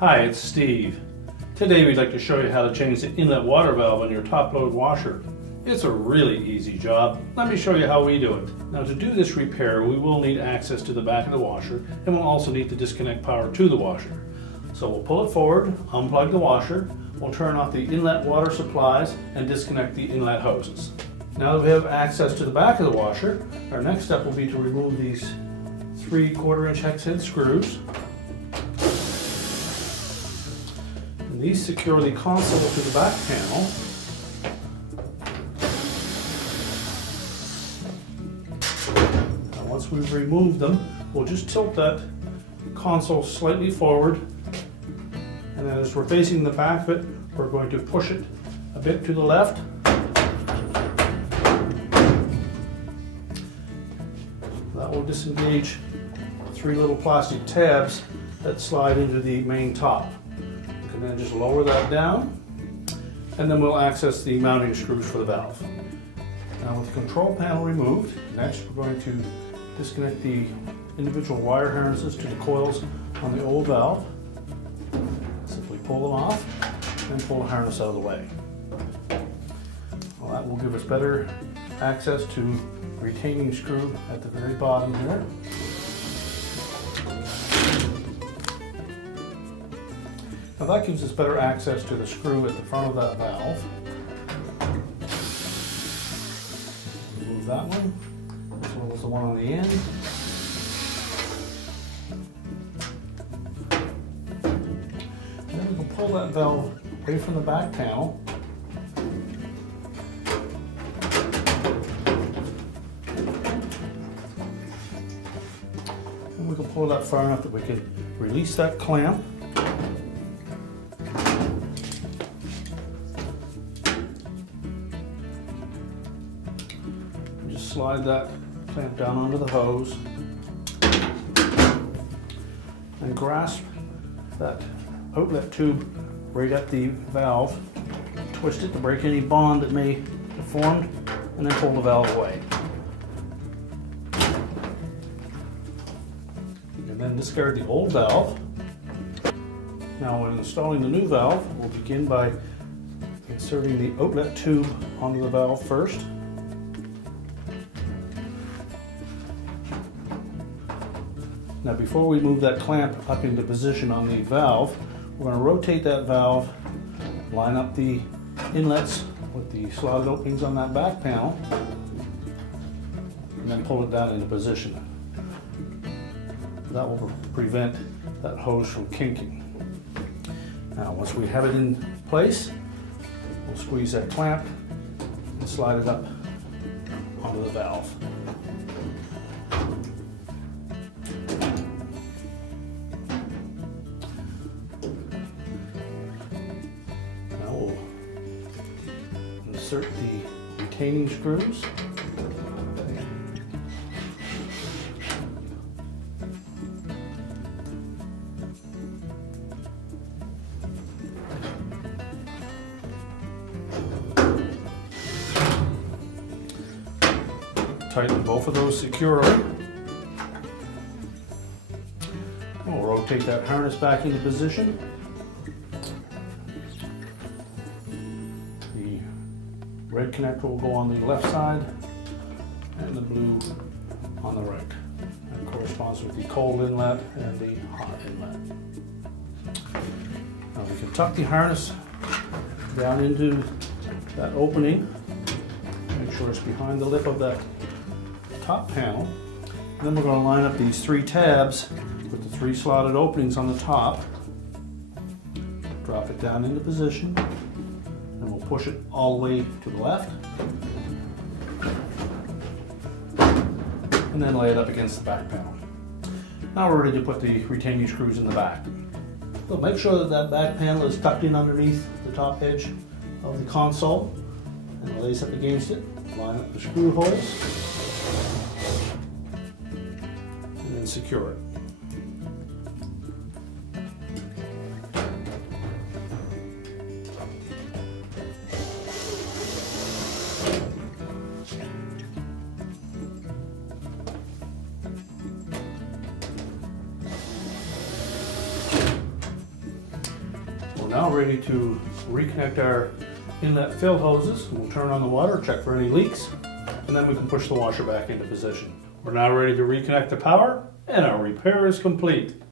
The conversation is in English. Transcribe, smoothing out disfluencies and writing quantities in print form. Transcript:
Hi, it's Steve. Today we'd like to show you how to change the inlet water valve on your top-load washer. It's a really easy job. Let me show you how we do it. Now to do this repair, we will need access to the back of the washer, and we'll also need to disconnect power to the washer. So we'll pull it forward, unplug the washer, we'll turn off the inlet water supplies and disconnect the inlet hoses. Now that we have access to the back of the washer, our next step will be to remove these 3/4 inch hex head screws. And these secure the console to the back panel. Now once we've removed them, we'll just tilt that console slightly forward, and then as we're facing the back of it, we're going to push it a bit to the left. That will disengage 3 little plastic tabs that slide into the main top. You can then just lower that down, and then we'll access the mounting screws for the valve. Now with the control panel removed, next we're going to disconnect the individual wire harnesses to the coils on the old valve. Simply pull them off and pull the harness out of the way. Well, that will give us better access to the retaining screw at the very bottom here. Now that gives us better access to the screw at the front of that valve. Remove that one, as well as the one on the end. And then we can pull that valve away from the back panel. And we can pull that far enough that we can release that clamp. Slide that clamp down onto the hose and grasp that outlet tube right at the valve. Twist it to break any bond that may have formed, and then pull the valve away. And then discard the old valve. Now when installing the new valve, we'll begin by inserting the outlet tube onto the valve first. Now before we move that clamp up into position on the valve, we're going to rotate that valve, line up the inlets with the slotted openings on that back panel, and then pull it down into position. That will prevent that hose from kinking. Now once we have it in place, we'll squeeze that clamp and slide it up onto the valve. Insert the retaining screws. Tighten both of those securely. We'll rotate that harness back into position. Red connector will go on the left side and the blue on the right. That corresponds with the cold inlet and the hot inlet. Now we can tuck the harness down into that opening. Make sure it's behind the lip of that top panel. And then we're going to line up these 3 tabs with the 3 slotted openings on the top. Drop it down into position. And we'll push it all the way to the left, and then lay it up against the back panel. Now we're ready to put the retaining screws in the back. So make sure that that back panel is tucked in underneath the top edge of the console, and lace up against it. Line up the screw holes, and then secure it. now ready to reconnect our inlet fill hoses. We'll turn on the water, check for any leaks, and then we can push the washer back into position. We're now ready to reconnect the power, and our repair is complete.